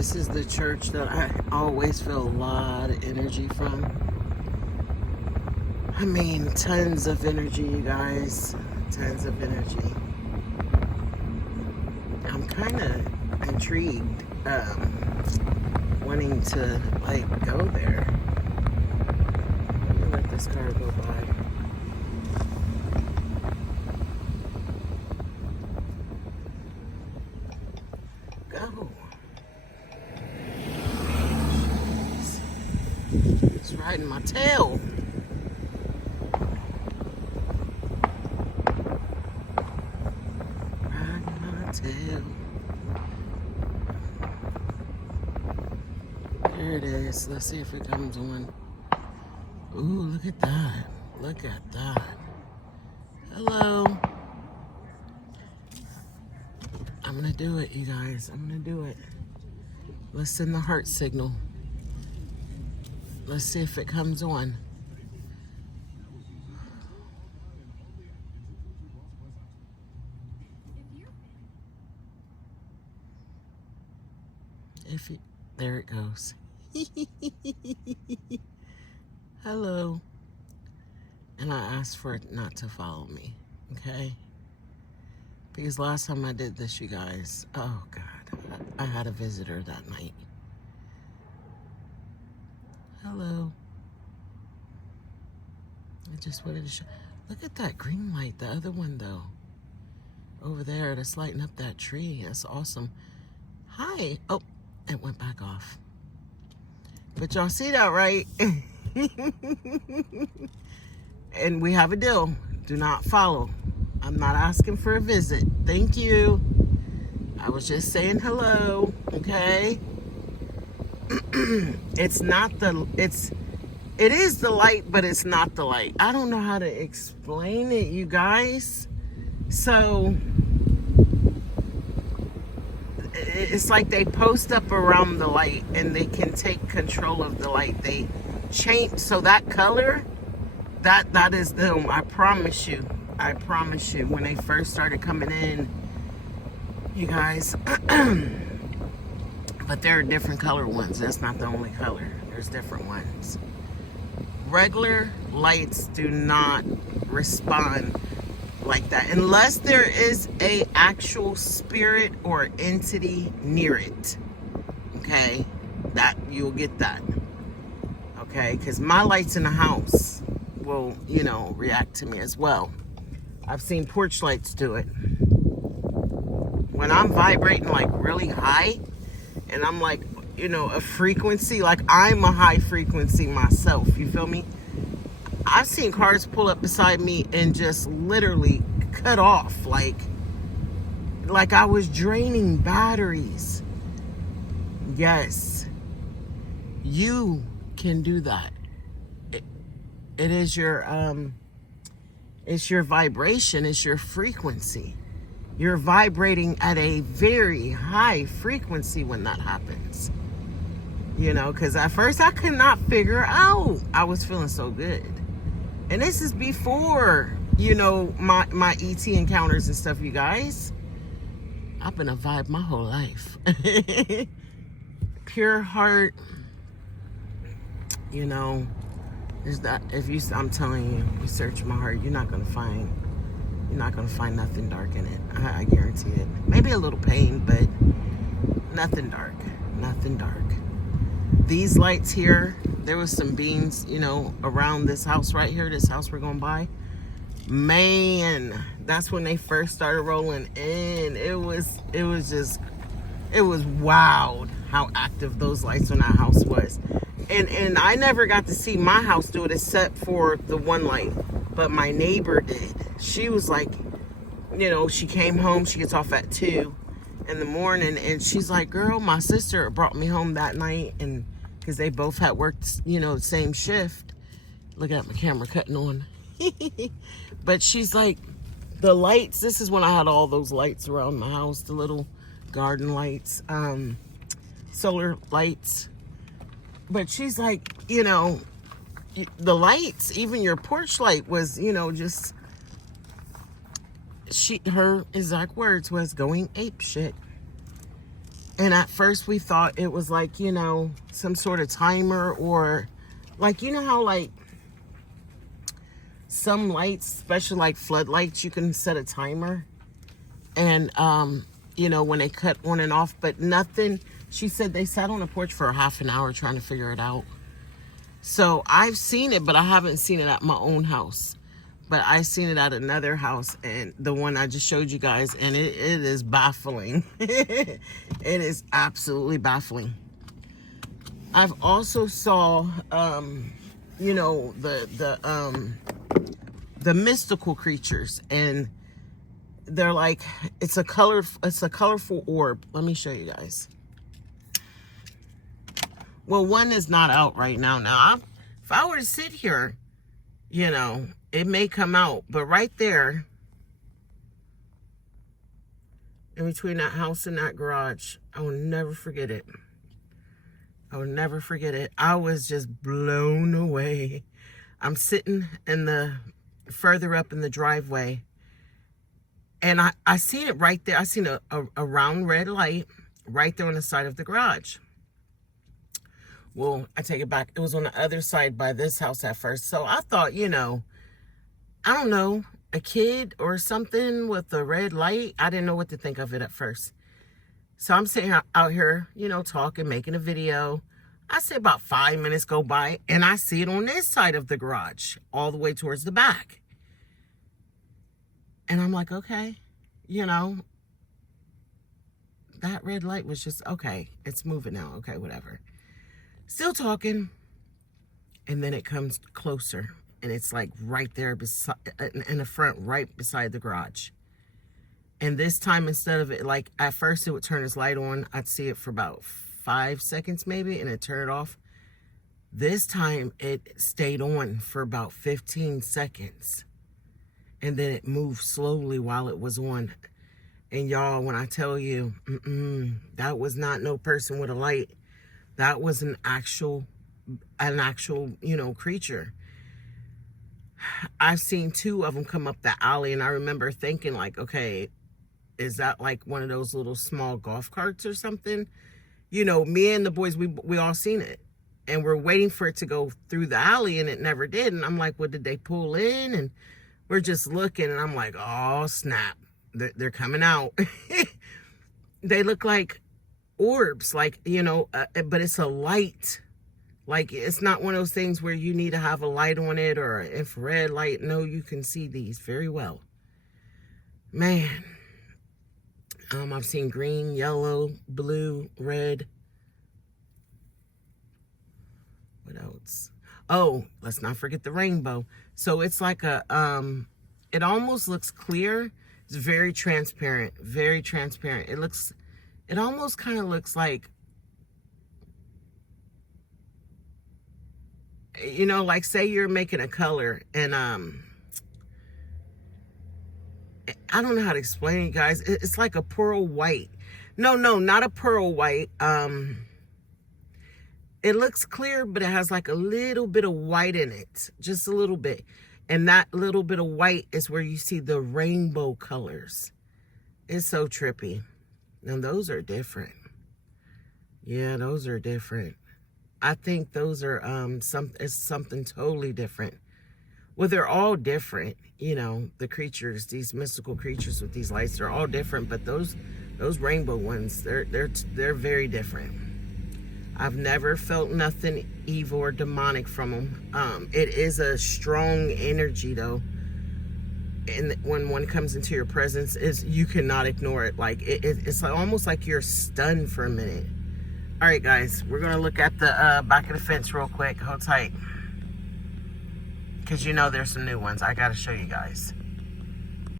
This is the church that I always feel a lot of energy from. I mean, tons of energy, you guys. Tons of energy. I'm kind of intrigued, wanting to, like, go there. Let me let this car go by. Go. It's riding my tail. Riding my tail. There it is. Let's see if it comes on. Ooh, look at that. Look at that. Hello. I'm gonna do it, you guys. I'm gonna do it. Let's send the heart signal. Let's see if it comes on. There it goes. Hello. And I asked for it not to follow me, okay? Because last time I did this, you guys, oh God, I had a visitor that night. Hello. I just wanted to show. Look at that green light, the other one though. Over there, that's lighting up that tree. That's awesome. Hi. Oh, it went back off. But y'all see that, right? And we have a deal. Do not follow. I'm not asking for a visit. Thank you. I was just saying hello, okay? It is the light, but it's not the light. I don't know how to explain it, you guys. So it's like they post up around the light and they can take control of the light. They change, so that color, that is them. I promise you. When they first started coming in, you guys, but there are different color ones. That's not the only color. There's different ones. Regular lights do not respond like that unless there is a actual spirit or entity near it. Okay, that you'll get that. Okay, because my lights in the house will, react to me as well. I've seen porch lights do it. When I'm vibrating like really high, and I'm like, a frequency, like I'm a high frequency myself, you feel me? I've seen cars pull up beside me and just literally cut off, like I was draining batteries. Yes, you can do that. It is your, it's your vibration, it's your frequency. You're vibrating at a very high frequency when that happens. Because at first I could not figure out. I was feeling so good. And this is before, my ET encounters and stuff, you guys. I've been a vibe my whole life. Pure heart, is that, I'm telling you, you search my heart, you're not gonna find nothing dark in it. I guarantee it. Maybe a little pain, but nothing dark. Nothing dark. These lights here, there was some beams, around this house right here, this house we're gonna buy. Man, that's when they first started rolling in. It was wild how active those lights on that house was. And I never got to see my house do it except for the one light. But my neighbor did. She was like, she came home, she gets off at 2 in the morning, and she's like, girl, my sister brought me home that night, and because they both had worked, the same shift. Look at my camera cutting on. But she's like, the lights, this is when I had all those lights around my house, the little garden lights, solar lights. But she's like, the lights, even your porch light was, just, her exact words was going ape shit. And at first we thought it was like, you know, some sort of timer, or like, you know how like some lights, especially like floodlights, you can set a timer. And, you know, when they cut on and off, but nothing. She said they sat on the porch for half an hour trying to figure it out. So I've seen it, but I haven't seen it at my own house. But I've seen it at another house, and the one I just showed you guys, and it is baffling. It is absolutely baffling. I've also saw, you know, the mystical creatures, and they're like, it's a colorful orb. Let me show you guys. Well, one is not out right now. If I were to sit here, you know, it may come out, but right there, in between that house and that garage, I will never forget it. I will never forget it. I was just blown away. I'm sitting in the, further up in the driveway, and I seen it right there. I seen a round red light right there on the side of the garage. Well, I take it back. It was on the other side by this house at first. So I thought, you know, I don't know, a kid or something with a red light. I didn't know what to think of it at first. So I'm sitting out here, you know, talking, making a video. I say about 5 minutes go by, and I see it on this side of the garage, all the way towards the back. And I'm like, okay, you know, that red light was just, okay, it's moving now. Okay, whatever. Still talking. And then it comes closer, and it's like right there beside, in the front, right beside the garage. And this time, instead of it, like at first it would turn its light on, I'd see it for about 5 seconds maybe, and it turn it off. This time it stayed on for about 15 seconds. And then it moved slowly while it was on. And y'all, when I tell you, that was not no person with a light. That was an actual, you know, creature. I've seen 2 of them come up the alley, and I remember thinking like, okay, is that like one of those little small golf carts or something? You know, me and the boys, we all seen it, and we're waiting for it to go through the alley, and it never did. And I'm like, well, did they pull in? And we're just looking, and I'm like, oh snap, they're coming out. They look like orbs, like, you know, but it's a light. Like, it's not one of those things where you need to have a light on it or an infrared light. No, you can see these very well. Man. I've seen green, yellow, blue, red. What else? Oh, let's not forget the rainbow. So it's like a, it almost looks clear. It's very transparent, very transparent. It almost kind of looks like, you know, like say you're making a color, and I don't know how to explain it, guys. It's like a pearl white. No, not a pearl white. It looks clear, but it has like a little bit of white in it, just a little bit. And that little bit of white is where you see the rainbow colors. It's so trippy. Now those are different. Yeah, those are different. I think those are something totally different. Well, they're all different, you know, the creatures, these mystical creatures with these lights, they're all different, but those rainbow ones, they're very different. I've never felt nothing evil or demonic from them. It is a strong energy though. And when one comes into your presence, you cannot ignore it. Like it's like, almost like you're stunned for a minute. All right, guys, we're gonna look at the back of the fence real quick. Hold tight, because you know there's some new ones I gotta show you guys.